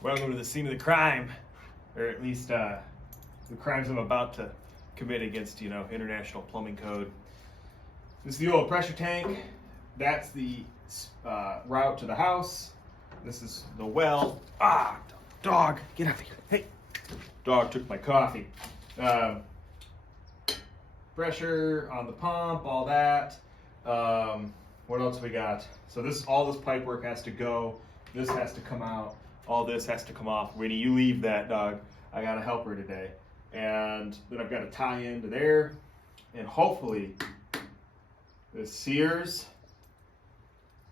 Welcome to the scene of the crime, or at least the crimes I'm about to commit against, international plumbing code. This is the old pressure tank. That's the route to the house. This is the well. Dog, get out of here. Hey, dog took my coffee. Pressure on the pump, all that. What else we got? So all this pipe work has to go. This has to come out. All this has to come off. Winnie, you leave that, dog. I got to help her today. And then I've got to tie into there. And hopefully, the Sears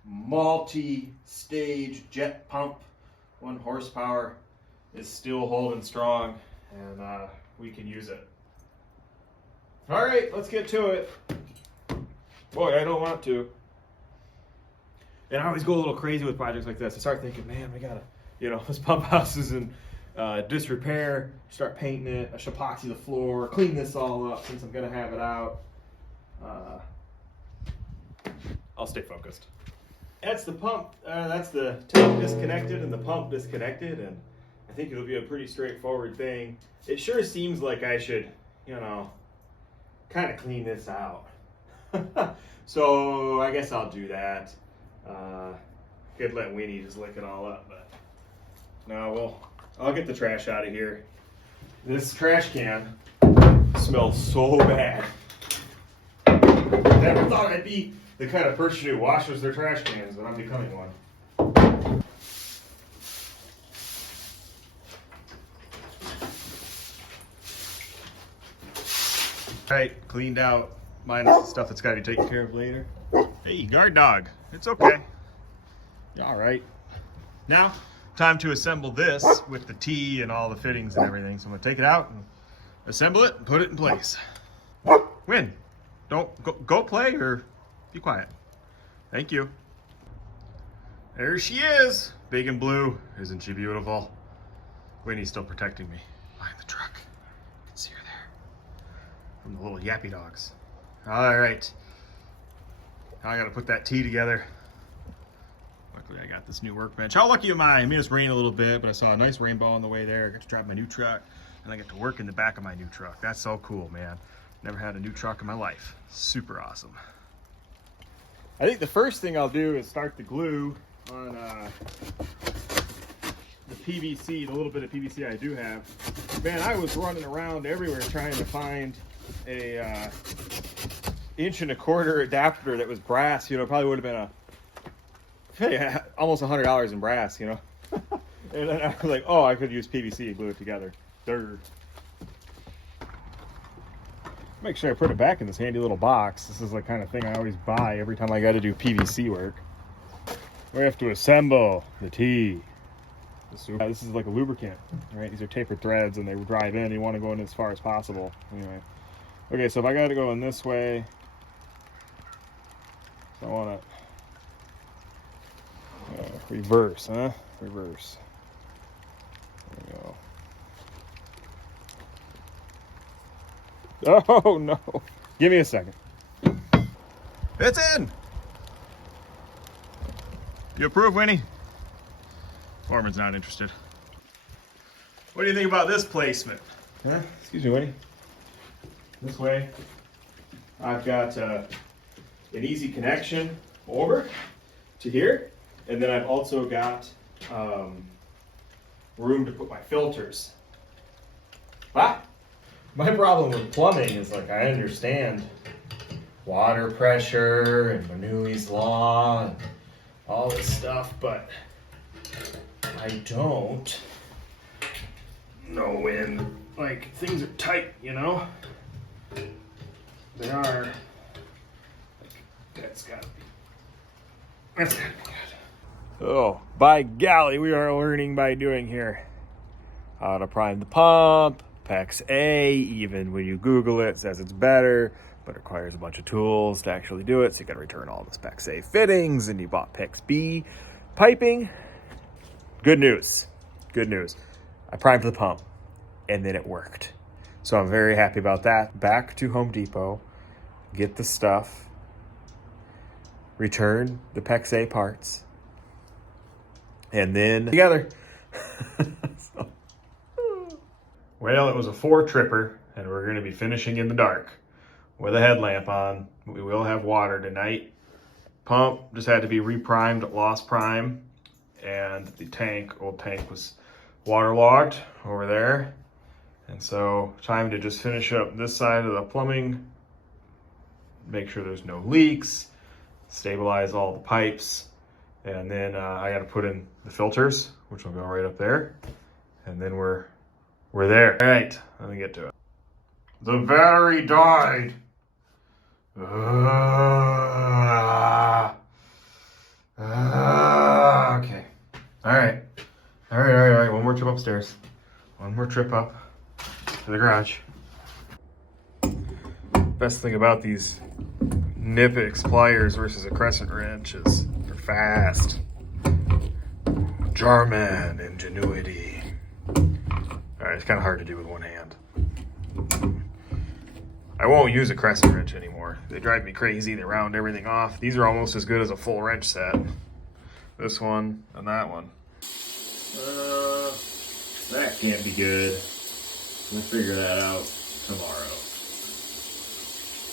multi-stage jet pump, 1 horsepower, is still holding strong. And we can use it. All right, let's get to it. Boy, I don't want to. And I always go a little crazy with projects like this. I start thinking, man, we gotta, this pump house is in disrepair. Start painting it. I should epoxy the floor. Clean this all up since I'm gonna have it out. I'll stay focused. That's the pump. That's the tank disconnected and the pump disconnected, and I think it'll be a pretty straightforward thing. It sure seems like I should, kind of clean this out. So I guess I'll do that. Could let Winnie just lick it all up, but no, I'll get the trash out of here. This trash can smells so bad. Never thought I'd be the kind of person who washes their trash cans, but I'm becoming one. All right, cleaned out, minus the stuff that's got to be taken care of later. Hey, guard dog, it's okay. All right. Now, time to assemble this with the T and all the fittings and everything. So I'm gonna take it out and assemble it and put it in place. Win. Don't go play or be quiet. Thank you. There she is, big and blue. Isn't she beautiful? Winnie's still protecting me behind the truck. I can see her there from the little yappy dogs. All right. Now I gotta put that T together. Luckily I got this new workbench. How lucky am I? I made us rain a little bit, but I saw a nice rainbow on the way there. I got to drive my new truck, and I get to work in the back of my new truck. That's so cool, man. Never had a new truck in my life. Super awesome. I think the first thing I'll do is start the glue on the PVC, the little bit of PVC I do have. Man, I was running around everywhere trying to find a 1 1/4 inch adapter that was brass. Probably would have been almost $100 in brass, And then I was like, oh, I could use PVC and glue it together. Third. Make sure I put it back in this handy little box. This is the kind of thing I always buy every time I got to do PVC work. We have to assemble the T. This is like a lubricant, right? These are tapered threads and they drive in. You want to go in as far as possible. Anyway. Okay, so if I got to go in this way, so I want to reverse, huh? Reverse. There we go. Oh no! Give me a second. It's in! You approve, Winnie? Foreman's not interested. What do you think about this placement? Huh? Excuse me, Winnie. This way, I've got an easy connection over to here. And then I've also got room to put my filters. My problem with plumbing is I understand water pressure and Bernoulli's law and all this stuff, but I don't know when things are tight, They are. That's gotta be good. Oh, by golly, we are learning by doing here. How to prime the pump, PEX A, even when you Google it, says it's better, but it requires a bunch of tools to actually do it. So you gotta return all those PEX A fittings, and you bought PEX B piping. Good news. I primed the pump, and then it worked. So I'm very happy about that. Back to Home Depot, get the stuff, return the PEX A parts, and then together. So. Well, it was a 4-tripper, and we're going to be finishing in the dark with a headlamp on. We will have water tonight. Pump just had to be reprimed, lost prime, and the old tank was waterlogged over there. And so time to just finish up this side of the plumbing, make sure there's no leaks, stabilize all the pipes, and then I got to put in the filters, which will go right up there, and then we're there. All right, let me get to it. The battery died. Okay. All right. One more trip upstairs. One more trip up to the garage. Best thing about these Knipex pliers versus a crescent wrench is they're fast. German ingenuity. All right, it's kind of hard to do with one hand. I won't use a crescent wrench anymore. They drive me crazy. They round everything off. These are almost as good as a full wrench set. This one and that one. That can't be good. We'll figure that out tomorrow.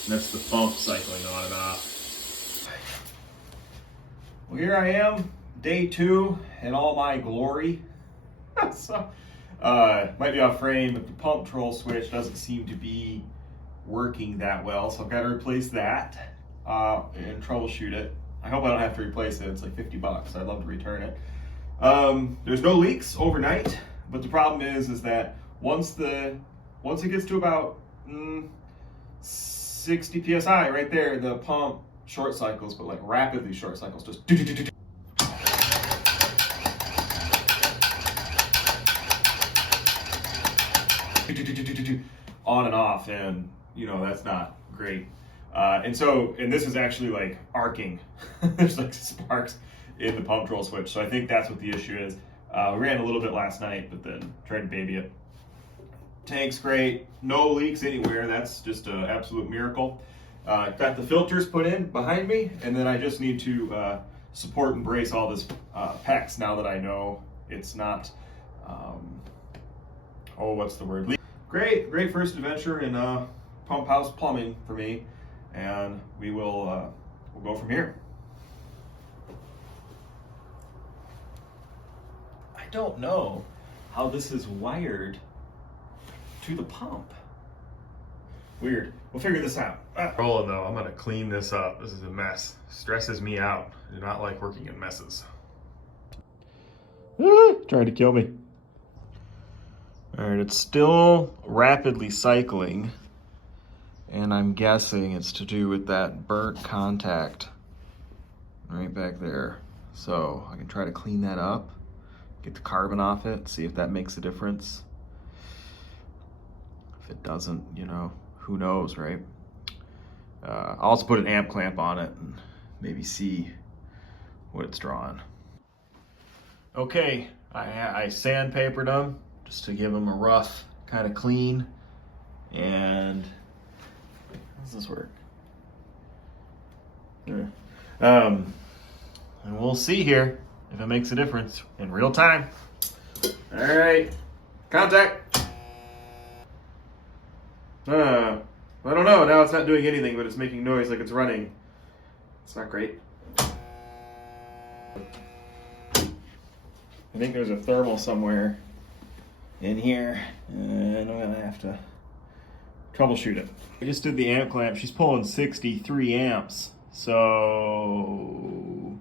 That's the pump cycling on and off. Well, here I am, day 2 in all my glory. So, might be off frame, but the pump control switch doesn't seem to be working that well, so I've got to replace that and troubleshoot it. I hope I don't have to replace it. It's like $50. I'd love to return it. There's no leaks overnight, but the problem is that once it gets to about 60 psi right there, the pump short cycles, but like rapidly short cycles, just on and off, and you know that's not great. And this is actually like arcing. There's like sparks in the pump control switch, so I think that's what the issue is. We ran a little bit last night, but then tried to baby it. Tank's great, no leaks anywhere. That's just an absolute miracle. Got the filters put in behind me, and then I just need to support and brace all this PEX now that I know it's not, what's the word? Great first adventure in pump house plumbing for me, and we'll go from here. I don't know how this is wired to the pump. Weird. We'll figure this out. Rolling though, I'm gonna clean this up. This is a mess. Stresses me out. I do not like working in messes. Trying to kill me. All right, it's still rapidly cycling, and I'm guessing it's to do with that burnt contact right back there. So I can try to clean that up, get the carbon off it, see if that makes a difference. If it doesn't, you know, who knows, right? I'll also put an amp clamp on it and maybe see what it's drawing. Okay, I sandpapered them just to give them a rough kind of clean. And how does this work? And we'll see here if it makes a difference in real time. All right, contact. I don't know, now it's not doing anything, but it's making noise like it's running. It's not great. I think there's a thermal somewhere in here, and I'm gonna have to troubleshoot it. I just did the amp clamp. She's pulling 63 amps, so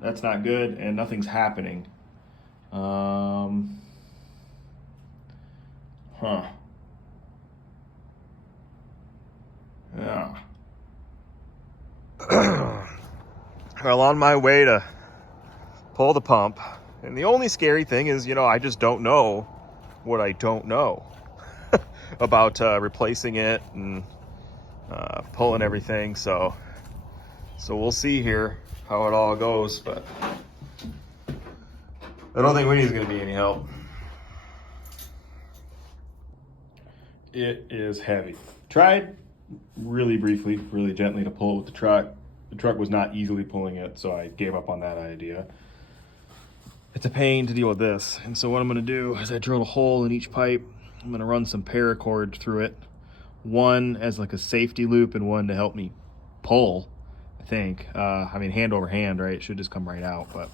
that's not good, and nothing's happening. Yeah. Well, on my way to pull the pump, and the only scary thing is, you know, I just don't know what I don't know about replacing it and pulling everything. So we'll see here how it all goes, but I don't think Winnie's going to be any help. It is heavy. Tried really briefly, really gently to pull it with the truck. The truck was not easily pulling it, so I gave up on that idea. it's a pain to deal with this. And so what I'm gonna do is I drilled a hole in each pipe. I'm gonna run some paracord through it. One as like a safety loop and one to help me pull, I think. I mean, hand over hand, right? It should just come right out, but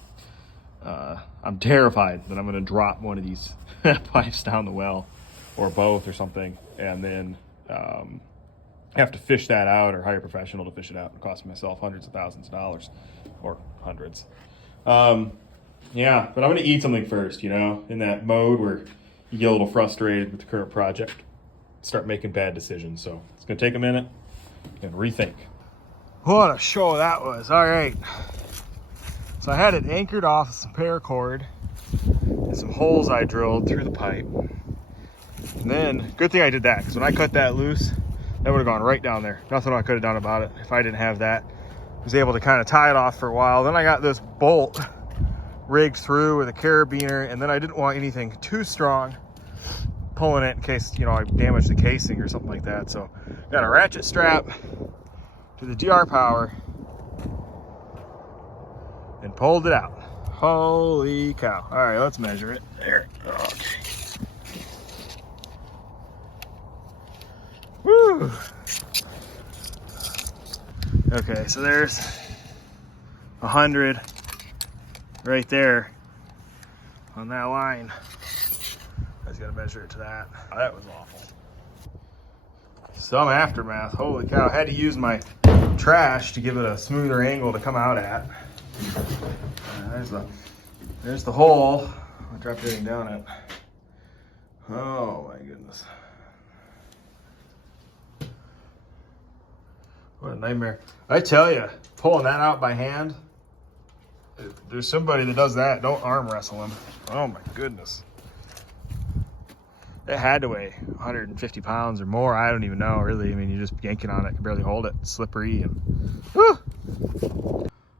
I'm terrified that I'm gonna drop one of these pipes down the well, or both or something, and then have to fish that out or hire a professional to fish it out and cost myself hundreds of thousands of dollars, or hundreds. Yeah, but I'm gonna eat something first, you know, in that mode where you get a little frustrated with the current project, start making bad decisions. So it's gonna take a minute and rethink. What a show that was. All right. So I had it anchored off with some paracord and some holes I drilled through the pipe. And then, good thing I did that, because when I cut that loose, that would have gone right down there. Nothing I could have done about it if I didn't have that. I was able to kind of tie it off for a while. Then I got this bolt rigged through with a carabiner, and then I didn't want anything too strong pulling it in case, you know, I damaged the casing or something like that. So got a ratchet strap to the DR Power and pulled it out. Holy cow. All right, let's measure it. There. Okay. Woo. Okay, so there's 100 right there on that line. I just gotta measure it to that. Oh, that was awful. Some aftermath. Holy cow. I had to use my trash to give it a smoother angle to come out at. There's the hole. I dropped everything down it. Oh my goodness. What a nightmare. I tell you, pulling that out by hand, there's somebody that does that. Don't arm wrestle him. Oh my goodness. It had to weigh 150 pounds or more. I don't even know, really. I mean, you're just yanking on it, can barely hold it. It's slippery and whew.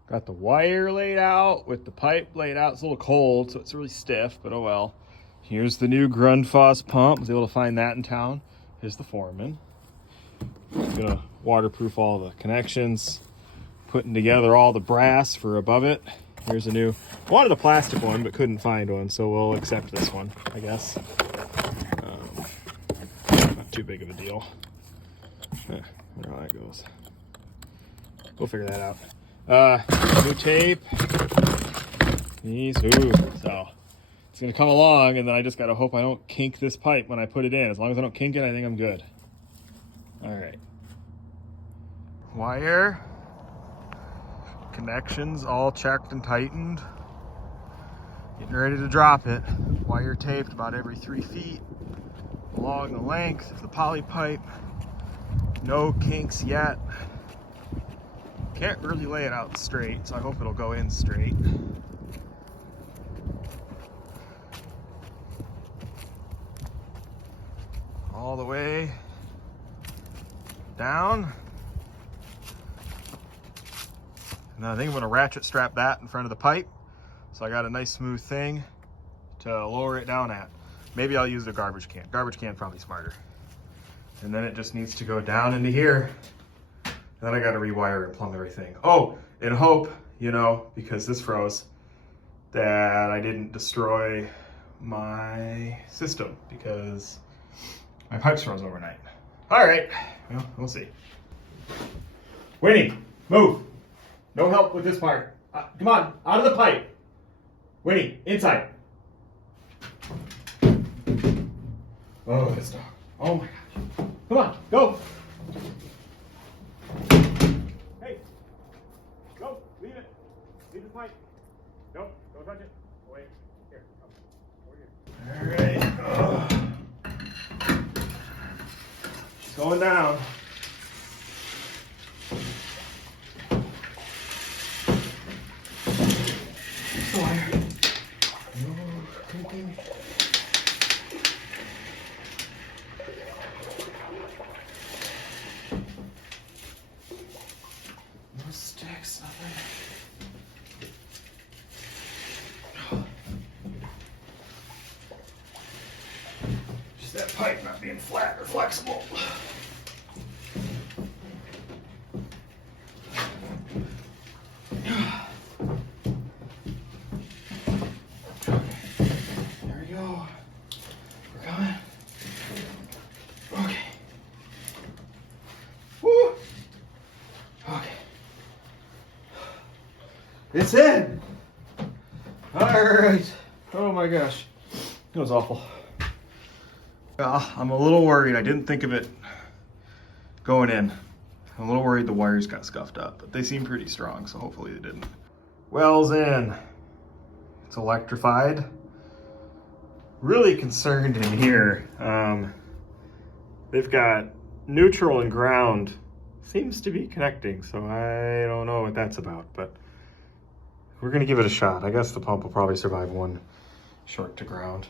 Got the wire laid out with the pipe laid out. It's a little cold, so it's really stiff, but oh well. Here's the new Grundfos pump. I was able to find that in town. Here's the Foreman. I'm gonna waterproof all the connections, putting together all the brass for above it. Here's a new, I wanted a plastic one but couldn't find one, so we'll accept this one, I guess. Not too big of a deal. I wonder how that goes. We'll figure that out. New tape. So it's gonna come along, and then I just gotta hope I don't kink this pipe when I put it in. As long as I don't kink it, I think I'm good. All right. Wire. Connections all checked and tightened. Getting ready to drop it. Wire taped about every 3 feet along the length of the poly pipe. No kinks yet. Can't really lay it out straight, so I hope it'll go in straight. All the way down. And I think I'm going to ratchet strap that in front of the pipe, so I got a nice smooth thing to lower it down at. Maybe I'll use the garbage can. Garbage can probably smarter. And then it just needs to go down into here. And then I got to rewire and plumb everything. Oh, and hope, you know, because this froze, that I didn't destroy my system because my pipes froze overnight. All right, well, we'll see. Winnie, move. No help with this part. Come on, out of the pipe. Winnie, inside. Oh, this dog. Oh my gosh. Come on, go. Hey, go, leave it. Leave the pipe. Nope, don't touch it. Wait, here, come. Over here. All right. She's going down. Wire. No creeping. No sticks, nothing. Just that pipe not being flat or flexible. go. We're coming. Okay. Woo. Okay. It's in. All right. Oh my gosh. That was awful. I'm a little worried. I didn't think of it going in. I'm a little worried the wires got scuffed up, but they seem pretty strong, so hopefully they didn't. Well's in. It's electrified. Really concerned in here. They've got neutral and ground. Seems to be connecting, so I don't know what that's about, but we're gonna give it a shot. I guess the pump will probably survive one short to ground.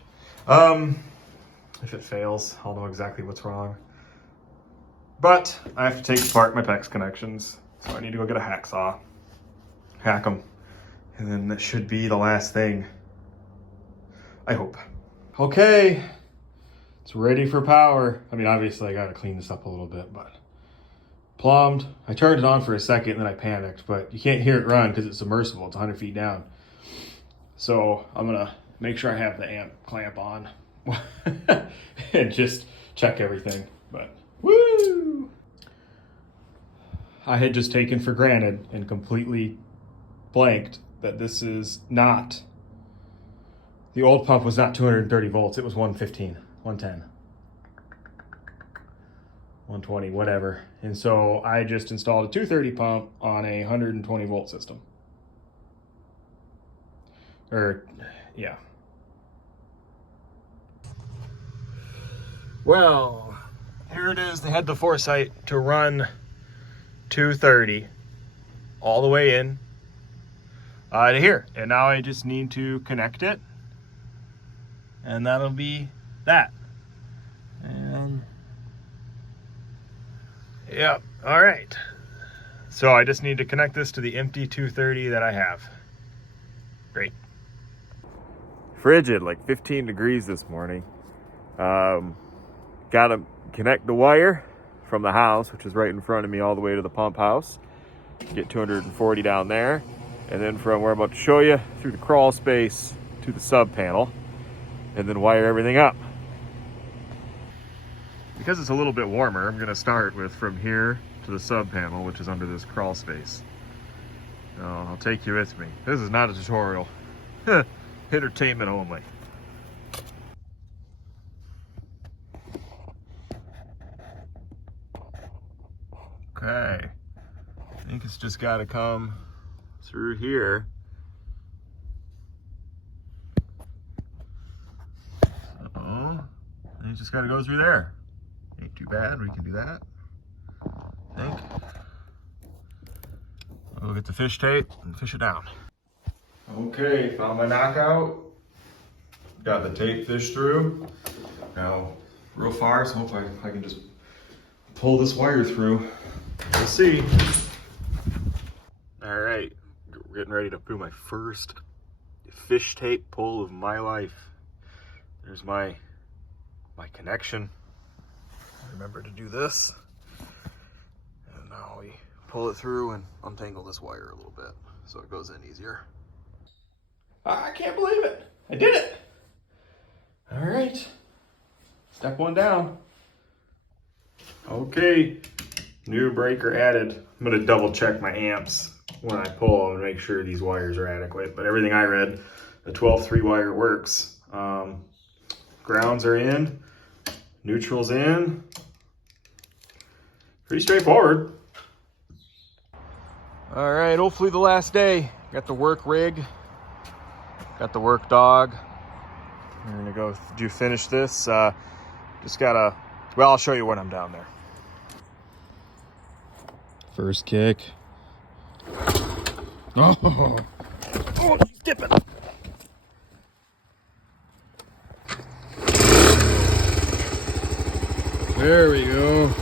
If it fails, I'll know exactly what's wrong. But I have to take apart my PEX connections, so I need to go get a hacksaw, hack them, and then that should be the last thing. I hope. Okay, it's ready for power. I mean, obviously I gotta clean this up a little bit, but plumbed. I turned it on for a second and then I panicked, but you can't hear it run because it's submersible. It's 100 feet down. So I'm gonna make sure I have the amp clamp on and just check everything, but woo! I had just taken for granted and completely blanked that this is not, the old pump was not 230 volts, it was 115, 110, 120, whatever. And so I just installed a 230 pump on a 120 volt system. Yeah. Well, here it is. They had the foresight to run 230 all the way in to here. And now I just need to connect it. And that'll be that. And yeah, all right. So I just need to connect this to the empty 230 that I have. Great. Frigid, like 15 degrees this morning. Got to connect the wire from the house, which is right in front of me, all the way to the pump house. Get 240 down there. And then from where I'm about to show you, through the crawl space to the sub panel. And then wire everything up. Because it's a little bit warmer, I'm going to start with from here to the sub panel, which is under this crawl space. I'll take you with me. This is not a tutorial. Entertainment only. Okay. I think it's just got to come through here. And it's just got to go through there. Ain't too bad, we can do that, I think. We'll get the fish tape and fish it down. Okay, found my knockout. Got the tape fished through. Now, real far, so hopefully I can just pull this wire through. We'll see. All right, we're getting ready to do my first fish tape pull of my life. There's my connection. Remember to do this. And now we pull it through and untangle this wire a little bit so it goes in easier. I can't believe it. I did it. All right. Step one down. Okay. New breaker added. I'm going to double check my amps when I pull and make sure these wires are adequate. But everything I read, the 12-3 wire works. Grounds are in. Neutral's in. Pretty straightforward. All right, hopefully the last day. Got the work rig. Got the work dog. We're gonna go finish this. Just gotta, well, I'll show you when I'm down there. First kick. Oh, she's dipping. There we go.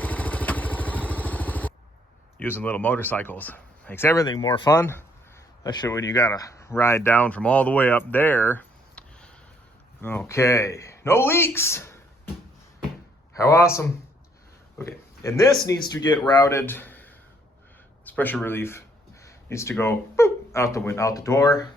Using little motorcycles makes everything more fun. Especially when you gotta ride down from all the way up there. Okay, no leaks. How awesome. Okay, and this needs to get routed. This pressure relief needs to go boop, out the door.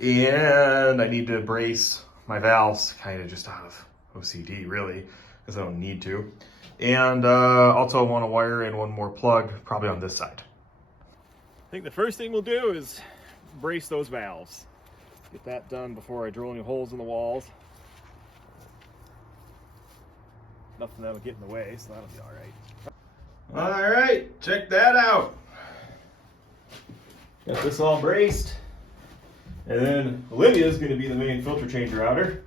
And I need to brace my valves kind of just out of OCD, really, because I don't need to. And also I want to wire in one more plug, probably on this side. I think the first thing we'll do is brace those valves. Get that done before I drill any holes in the walls. Nothing that'll get in the way, so that'll be all right. All right, check that out. Got this all braced. And then Olivia's going to be the main filter change router.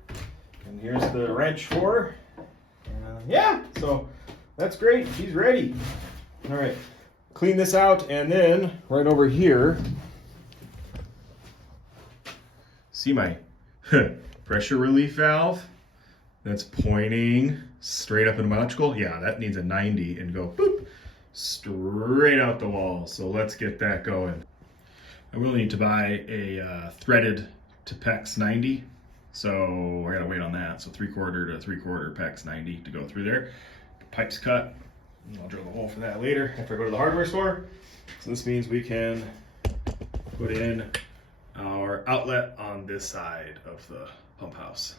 And here's the wrench for her. Yeah, so that's great. She's ready. All right, clean this out, and then right over here, see my pressure relief valve that's pointing straight up into my electrical? Yeah, that needs a 90 and go boop, straight out the wall. So let's get that going. I will need to buy a threaded to PEX 90. So I gotta wait on that. So 3/4 to 3/4 PEX 90 to go through there. Pipe's cut. I'll drill the hole for that later after I go to the hardware store. So this means we can put in our outlet on this side of the pump house.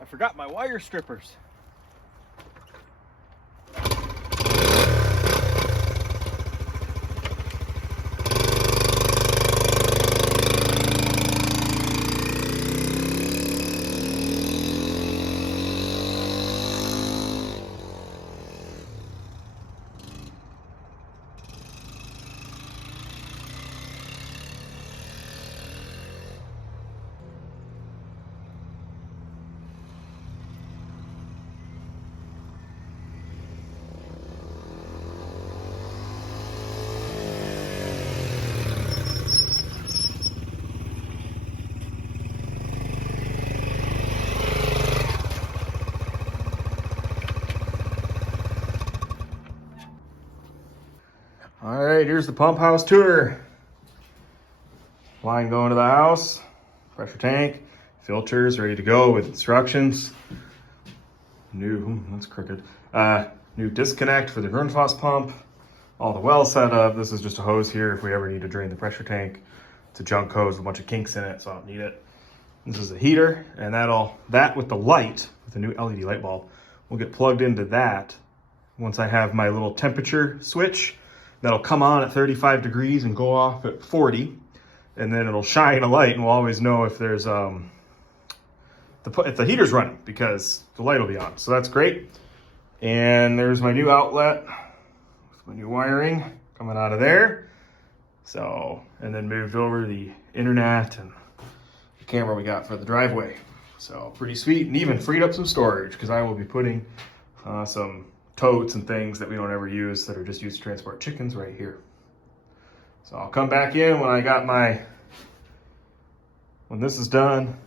I forgot my wire strippers. All right, here's the pump house tour. Line going to the house, pressure tank, filters ready to go with instructions. That's crooked. New disconnect for the Grundfos pump. All the well set up. This is just a hose here if we ever need to drain the pressure tank. It's a junk hose with a bunch of kinks in it, so I don't need it. This is a heater, and that with the light, with the new LED light bulb, will get plugged into that once I have my little temperature switch. That'll come on at 35 degrees and go off at 40, and then it'll shine a light, and we'll always know if there's if the heater's running, because the light will be on. So that's great. And there's my new outlet with my new wiring coming out of there. So, and then moved over the internet and the camera we got for the driveway. So pretty sweet, and even freed up some storage, because I will be putting some totes and things that we don't ever use that are just used to transport chickens right here. So I'll come back in when this is done,